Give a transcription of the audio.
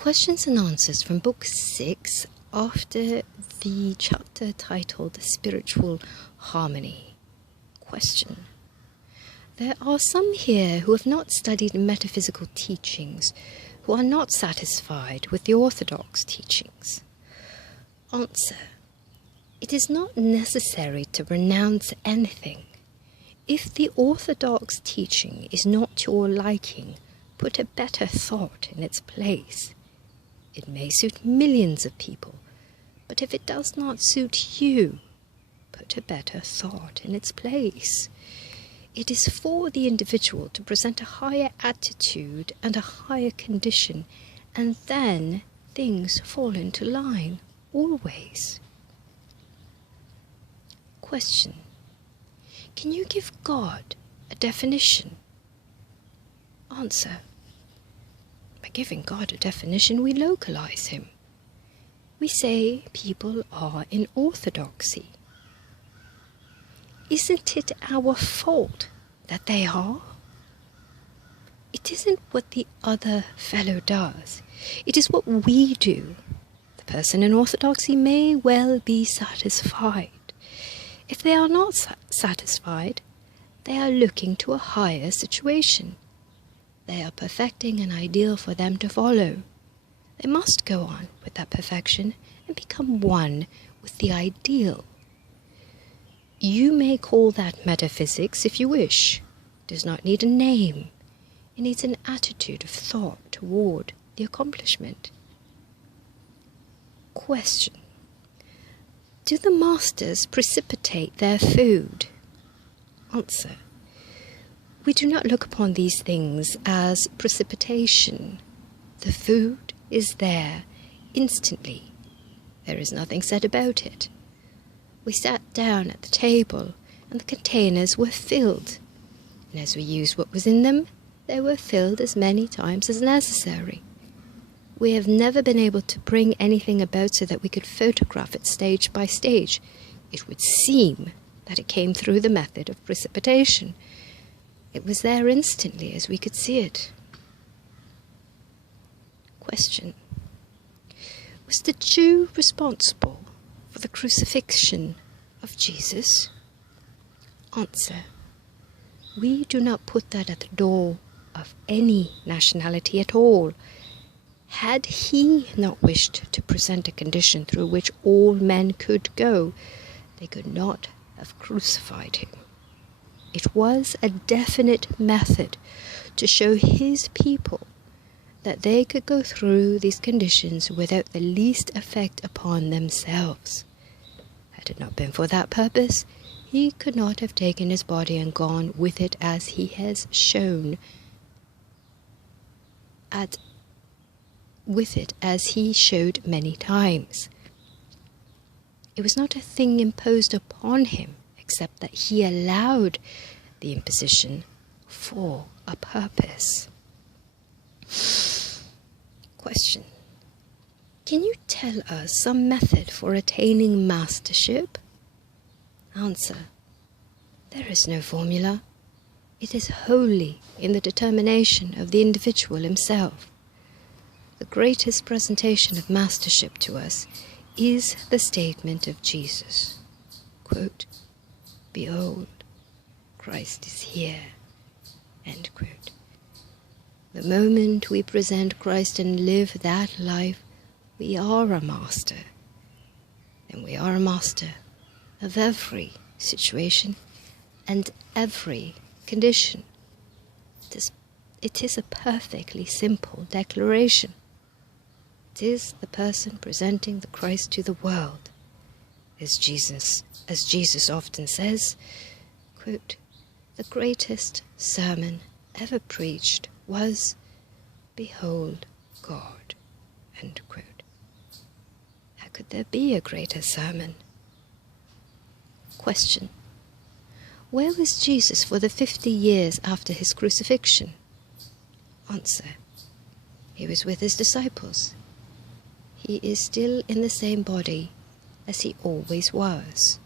Questions and answers from Book 6 after the chapter titled Spiritual Harmony. Question. There are some here who have not studied metaphysical teachings, who are not satisfied with the orthodox teachings. Answer. It is not necessary to renounce anything. If the orthodox teaching is not to your liking, put a better thought in its place. It may suit millions of people, but if it does not suit you, put a better thought in its place. It is for the individual to present a higher attitude and a higher condition, and then things fall into line, always. Question. Can you give God a definition? Answer. By giving God a definition, we localize him. We say people are in orthodoxy. Isn't it our fault that they are? It isn't what the other fellow does. It is what we do. The person in orthodoxy may well be satisfied. If they are not satisfied, they are looking to a higher situation. They are perfecting an ideal for them to follow. They must go on with that perfection and become one with the ideal. You may call that metaphysics if you wish. It does not need a name. It needs an attitude of thought toward the accomplishment. Question. Do the masters precipitate their food? Answer. We do not look upon these things as precipitation. The food is there instantly. There is nothing said about it. We sat down at the table, and the containers were filled. And as we used what was in them, they were filled as many times as necessary. We have never been able to bring anything about so that we could photograph it stage by stage. It would seem that it came through the method of precipitation. It was there instantly as we could see it. Question. Was the Jew responsible for the crucifixion of Jesus? Answer. We do not put that at the door of any nationality at all. Had he not wished to present a condition through which all men could go, they could not have crucified him. It was a definite method to show his people that they could go through these conditions without the least effect upon themselves. Had it not been for that purpose, he could not have taken his body and gone with it as he has shown with it as he showed many times. It was not a thing imposed upon him, except that he allowed the imposition for a purpose. Question. Can you tell us some method for attaining mastership? Answer. There is no formula. It is wholly in the determination of the individual himself. The greatest presentation of mastership to us is the statement of Jesus. Quote, Behold, Christ is here. End quote. The moment we present Christ and live that life, we are a master. And we are a master of every situation and every condition. It is a perfectly simple declaration. It is the person presenting the Christ to the world. As Jesus often says, quote, the greatest sermon ever preached was, Behold God, end quote. How could there be a greater sermon? Question. Where was Jesus for the 50 years after his crucifixion? Answer. He was with his disciples. He is still in the same body as he always was.